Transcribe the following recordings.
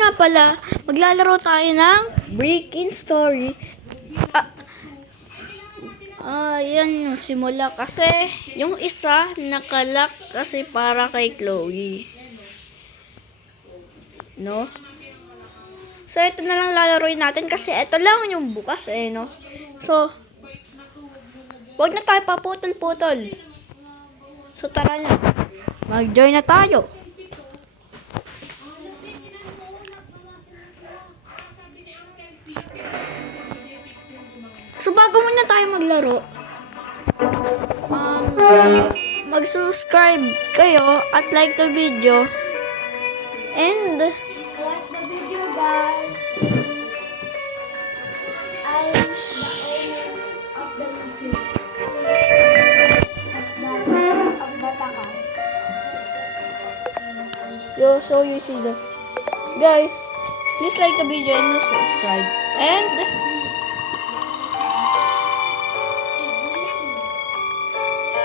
nga pala, maglalaro tayo ng Breaking Story. Yan yung simula kasi yung isa nakalock kasi para kay Chloe. No? So, ito na lang lalaroin natin kasi ito lang yung bukas no? So, wag na tayo paputol-putol. So, tara na. Mag-join na tayo. So, bago muna tayo maglaro, mag-subscribe kayo at like the video. And, like the video, guys, please. I'm the owner of the YouTube. Of the account. so you see the guys, please like the video and subscribe. And,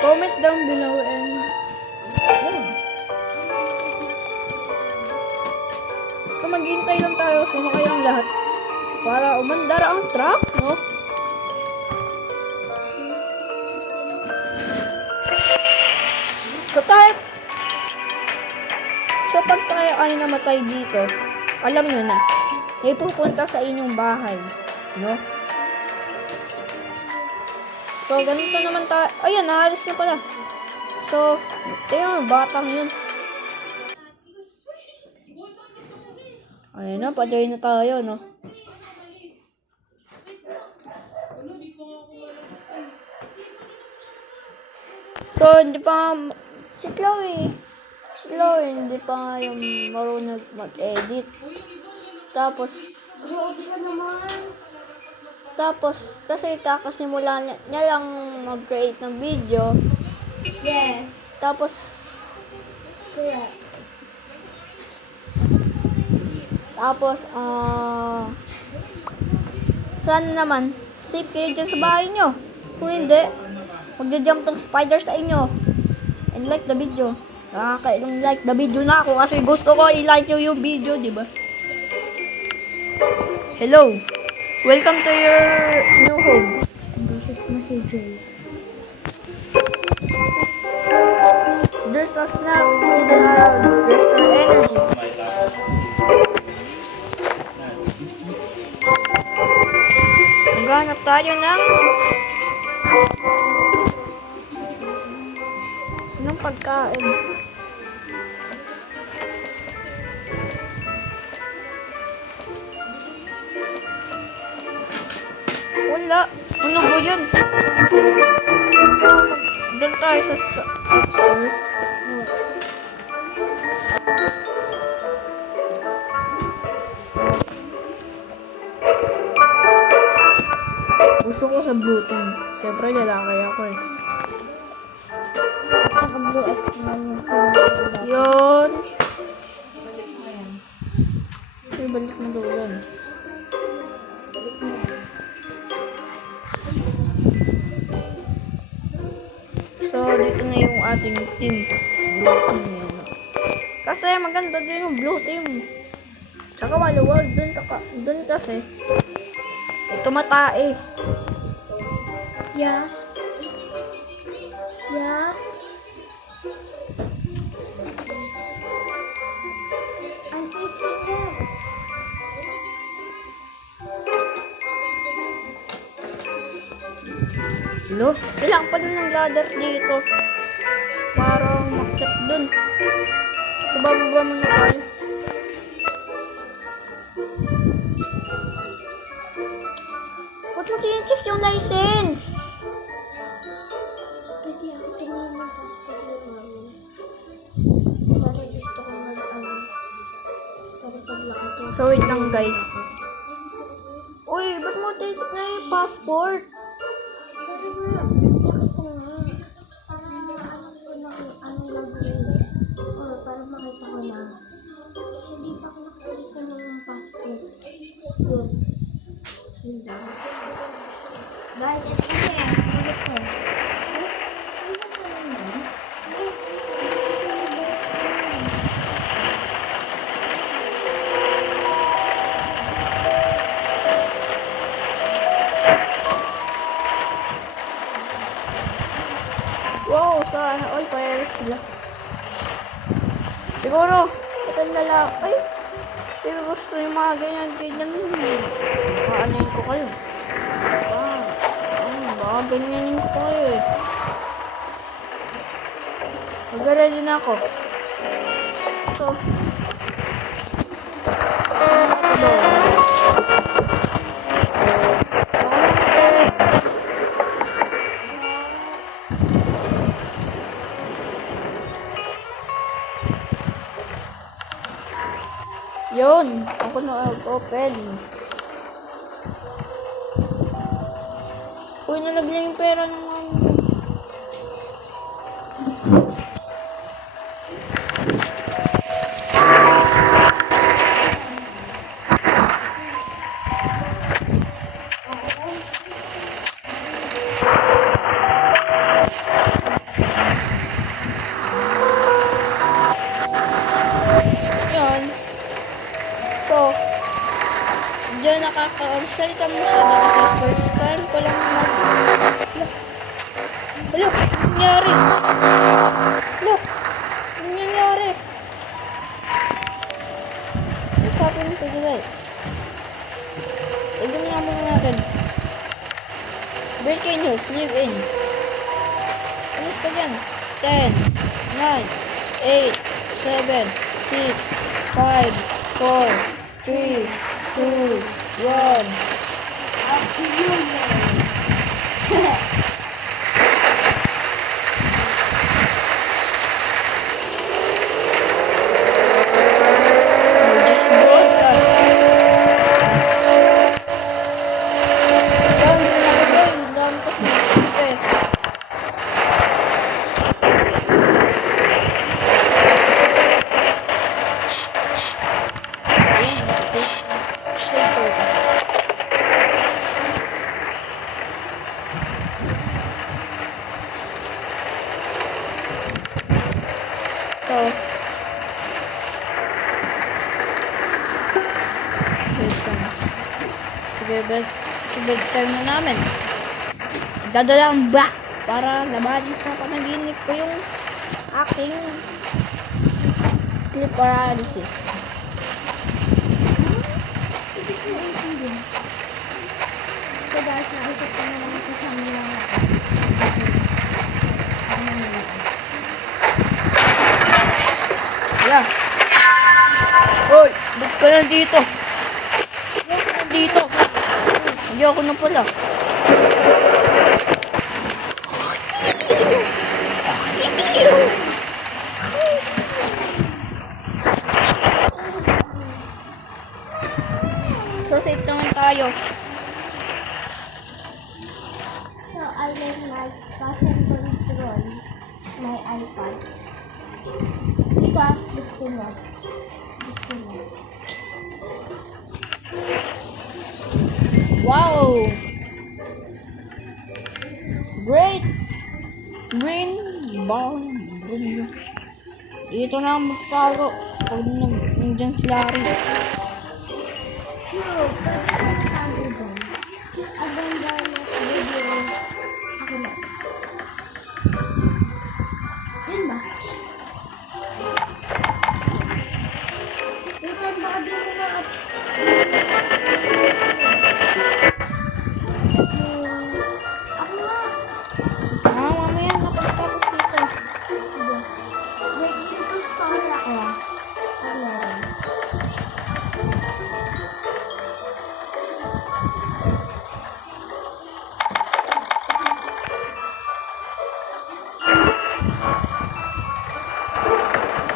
comment down below and so maghintay lang tayo, sumakay ang lahat para umandar ang truck, no? So pag tayo ay namatay dito, alam nyo na, may pupunta sa inyong bahay, no? So ganito naman tayo, ayun, naalis na pala. So, tayo yung batang yun. Ayan na, pa-join na tayo, no? So, hindi pa si Chloe, hindi pa yung marunong mag-edit. Tapos, Grabe ka naman. kasi kakasimula niya lang mag-create ng video. Yes. Tapos, Correct. sana naman, safe kayo dyan sa bahay nyo. Kung hindi, magja-jump tong spider sa inyo. And like the video. Nakakailang like the video na ako kasi gusto ko i-like nyo yung video, di ba? Hello! Welcome to your new home. This is Mr. J. There's a snack with restore energy. Maghanap tayo ng pagkain. Wala. Ano ba yun? So, doon tayo sa stores. Gusto ko sa blue team. Siyempre, lalaki ako eh. Tsaka Blue X man yung pinag-iba. Yun. Ay, balik mo daw yan. So, dito na yung ating team. Blue team yun. Kasi maganda din yung blue team. Tsaka maluwag dun kasi. Ito matae. Yeah. Yeah. I'm fixing it. Hello? Kailangan pa din ng ladder dito. Para makit dun. So, bababa mo na tayo. Ba't mo chine-check yung license? Pwede ako tingnan ng passport ng mami. Para gusto ko para paglaki ko. So, wait lang guys. Uy, ba't mo titignan yung passport? Pero nga, bakit ko nga? Para alam ko na kung anong gagawin. Or para makita ko na. Kasi di pa ako nakikita ng passport. Good. Hindi. Guys, ito siya. Ulit ko. sila. Siguro, ito na lang. Ay, hindi ko gusto yung mga ganyan. Paanayin ko kayo. Baka ganyanin ko kayo eh. Mag-ready na ako. So, yun, ako na open. Uy, nalagyan yung pera ng ano. Yun. So, diyan nakaka-salita mo siya kasi first time ko lang Hello, nangyari? Look, ano nangyari? What's happening to the lights? Tignan na muna natin. Breaking news, live in. Alis ka dyan. 10, 9, 8, 7, 6, 5, 4, 3, 2, 1. Happy New Year! Just broadcast. Dami na ako doon. Dami kasi nag-skip eh. So, wait lang. Sige, time na namin. Dadalang ba? Para labanin sa panaginip ko yung aking sleep paralysis. Hindi ko maintindihan. So guys, naisip ko na lang ito sa mga Wala. Hoy, ba't ka nandito? Ba't ka nandito? Hindi ako na pala. So, safe naman tayo. So, I learned my cousin control my iPad. Because gusto niya. Wow! Great! Green barn. Dito na ang magtago. Pag nandiyan si Larry. So, pwede ko tago doon. Ang ganda na video. Ako na. Yun ba? Wait lang, baka di mo na ako na. Mamaya nakapagtapos dito. Sige. Wait, dito story ako ah. Ano rin?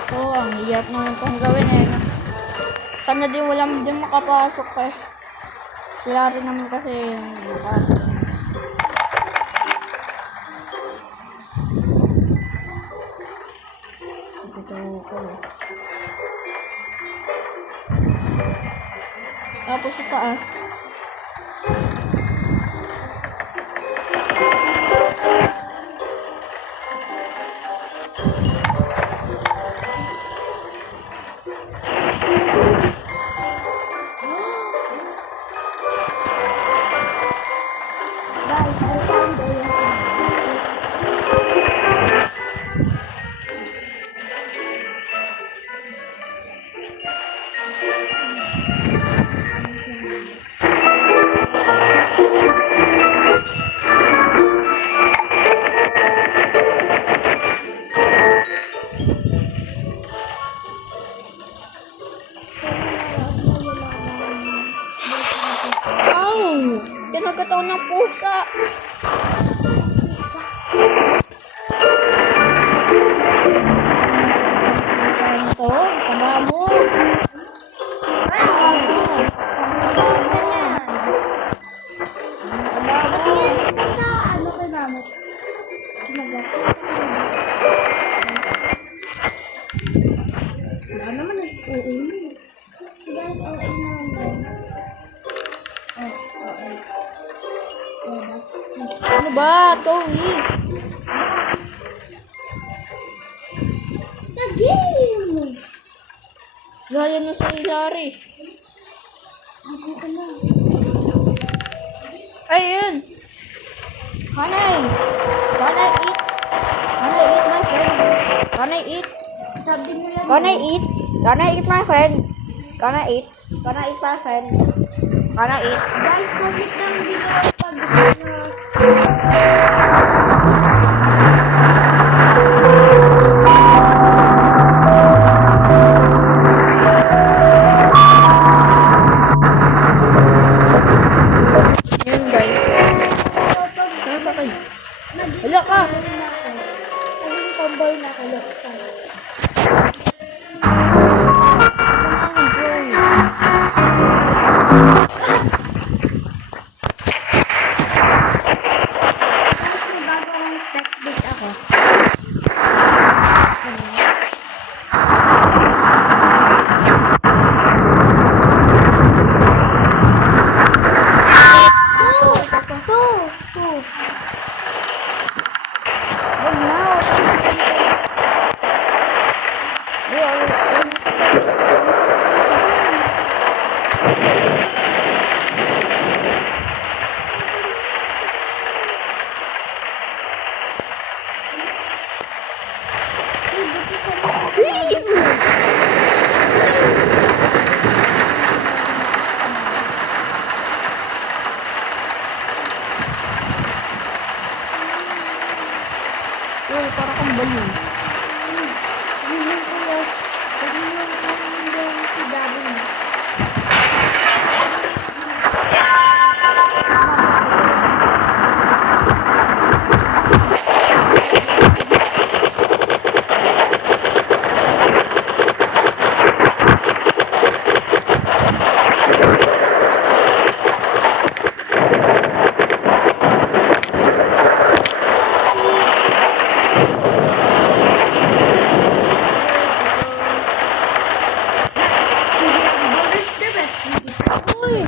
So, ang hirap naman itong gawin eh. Sana din walang din makapasok eh. Sila rin naman kasi ito ko eh. Tapos sa taas. Guys, I found the Kinagat ako ng pusa. Saan to? Tama mo. Tama mo. Tama mo. Saan ka, ano kay mama? Kinagat. Wala naman eh. Oo. Si guys, oo naman din. Oh, oo. Oh, that's just... Ano ba? Towi. The game! Gaya na sa Hilary. Ako ka na. Ayun. Kanay. Kanay eat. Kanay eat my friend. Kanay eat. Sabi nila Kanay eat. Kanay eat my friend. Kanay eat. Kanay eat my friend. Kanay eat. guys, comment lang dito pag gusto nyo. Yun guys. Sasakay. Hala ka. Ayun, tomboy na kayo. Saan ang Joey? Guys, may bago akong technique ako. Two. Wag na. Uy, buti sa Uy, para kang balon. Ganyan kayo. Ganyan kayo si Daddy. Where's the best one? Uy!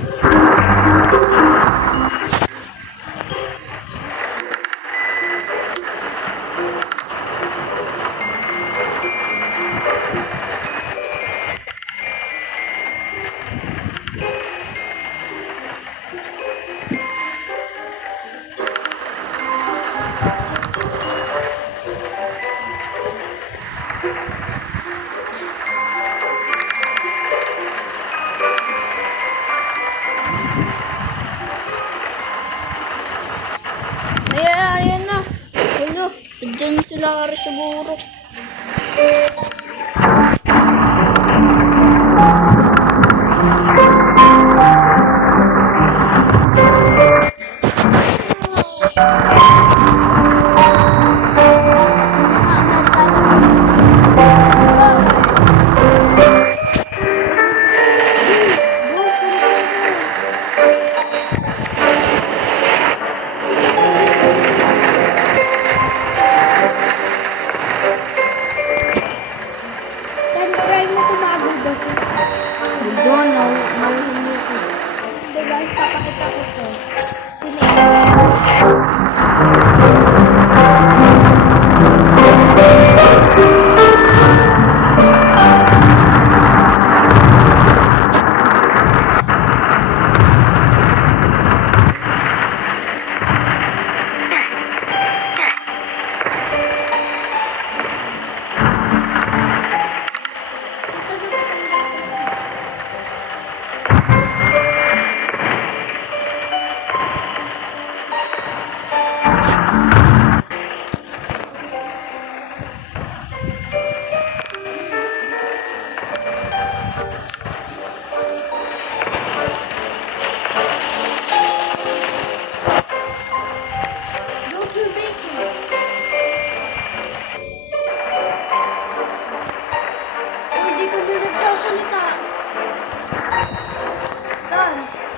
Ayan na. Hello. Diyan na sila Ari sa burok.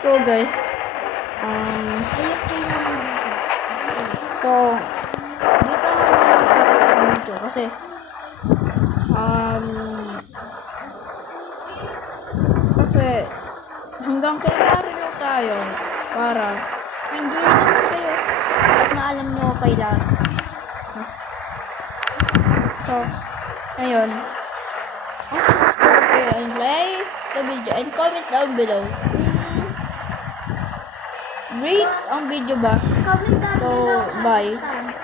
So guys, Ayok kayo naman dito. so dito naman natapos ang video kasi kasi hanggang kailangan lang tayo para enjoy naman kayo at maalam nyo kailan. So, ayun. Subscribe kayo and like the video and comment down below. Rate ang video ba? Comment down So, below. bye. Hashtag.